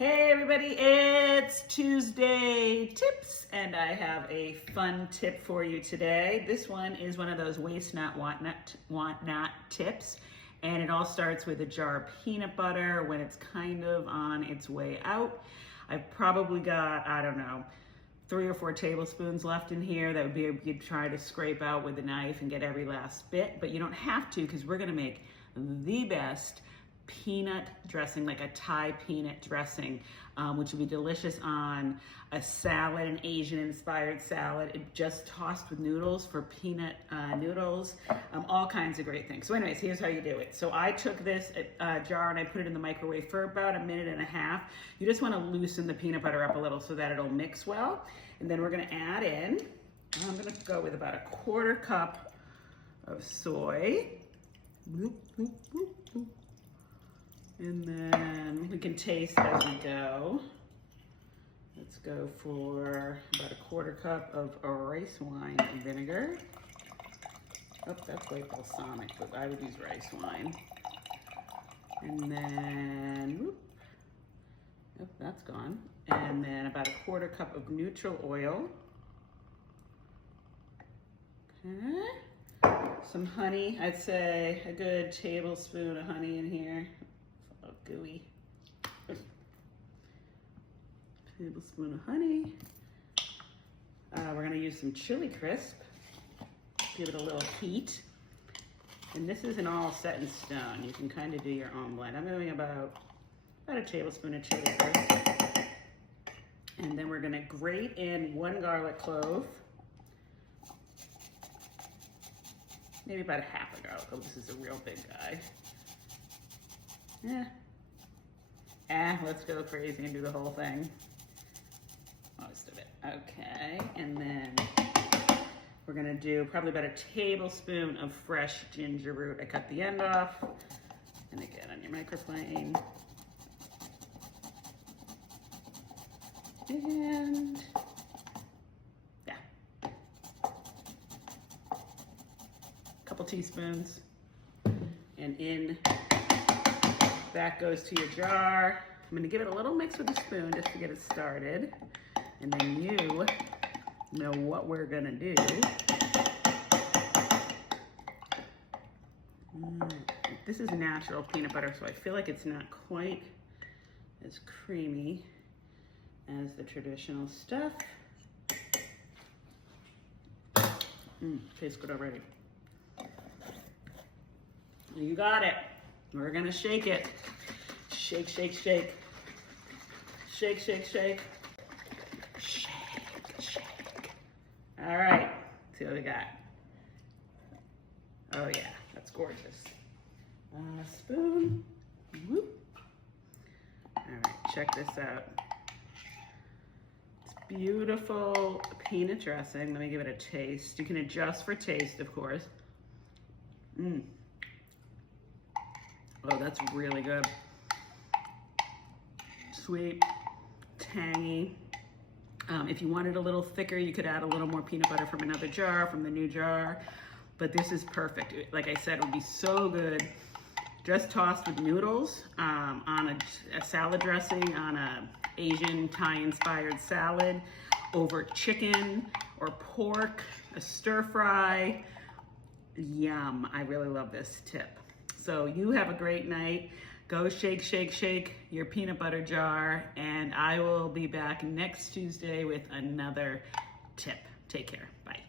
Hey everybody, it's Tuesday Tips, and I have a fun tip for you today. This one is one of those waste not, want not tips, and it all starts with a jar of peanut butter when it's kind of on its way out. I've probably got, I don't know, 3 or 4 tablespoons left in here that would be able to try to scrape out with a knife and get every last bit, but you don't have to because we're gonna make the best peanut dressing, like a Thai peanut dressing, which would be delicious on a salad, an Asian inspired salad, just tossed with noodles for peanut noodles, all kinds of great things. So anyways, here's how you do it. So I took this jar and I put it in the microwave for about 1.5 minutes. You just want to loosen the peanut butter up a little so that it'll mix well. And then we're going to add in, I'm going to go with about 1/4 cup of soy. And then we can taste as we go. Let's go for about 1/4 cup of rice wine vinegar. Oh, that's way balsamic, but I would use rice wine. And then, oh, that's gone. And then about 1/4 cup of neutral oil. Okay. Some honey, I'd say a good tablespoon of honey in here. Gooey. Tablespoon of honey. We're going to use some chili crisp. Give it a little heat. And this isn't all set in stone. You can kind of do your own blend. I'm doing about a tablespoon of chili crisp. And then we're going to grate in 1 garlic clove. Maybe about 1/2 garlic clove. This is a real big guy. Yeah. Let's go crazy and do the whole thing. Most of it. Okay, and then we're gonna do probably about 1 tablespoon of fresh ginger root. I cut the end off. And again, on your microplane. And yeah. A couple teaspoons. And in that goes to your jar. I'm gonna give it a little mix with a spoon just to get it started. And then you know what we're gonna do. This is natural peanut butter, so I feel like it's not quite as creamy as the traditional stuff. Tastes good already. You got it. We're gonna shake it. Shake, shake, shake. Shake, shake, shake. Shake, shake. All right, see what we got. Oh yeah, that's gorgeous. Spoon. Whoop. All right, check this out. It's beautiful peanut dressing. Let me give it a taste. You can adjust for taste, of course. Oh, that's really good. Sweet, tangy. If you wanted a little thicker, you could add a little more peanut butter from another jar, from the new jar. But this is perfect. Like I said, it would be so good just tossed with noodles on a salad dressing, on a Asian Thai-inspired salad, over chicken or pork, a stir fry. Yum, I really love this tip. So you have a great night. Go shake, shake, shake your peanut butter jar, and I will be back next Tuesday with another tip. Take care. Bye.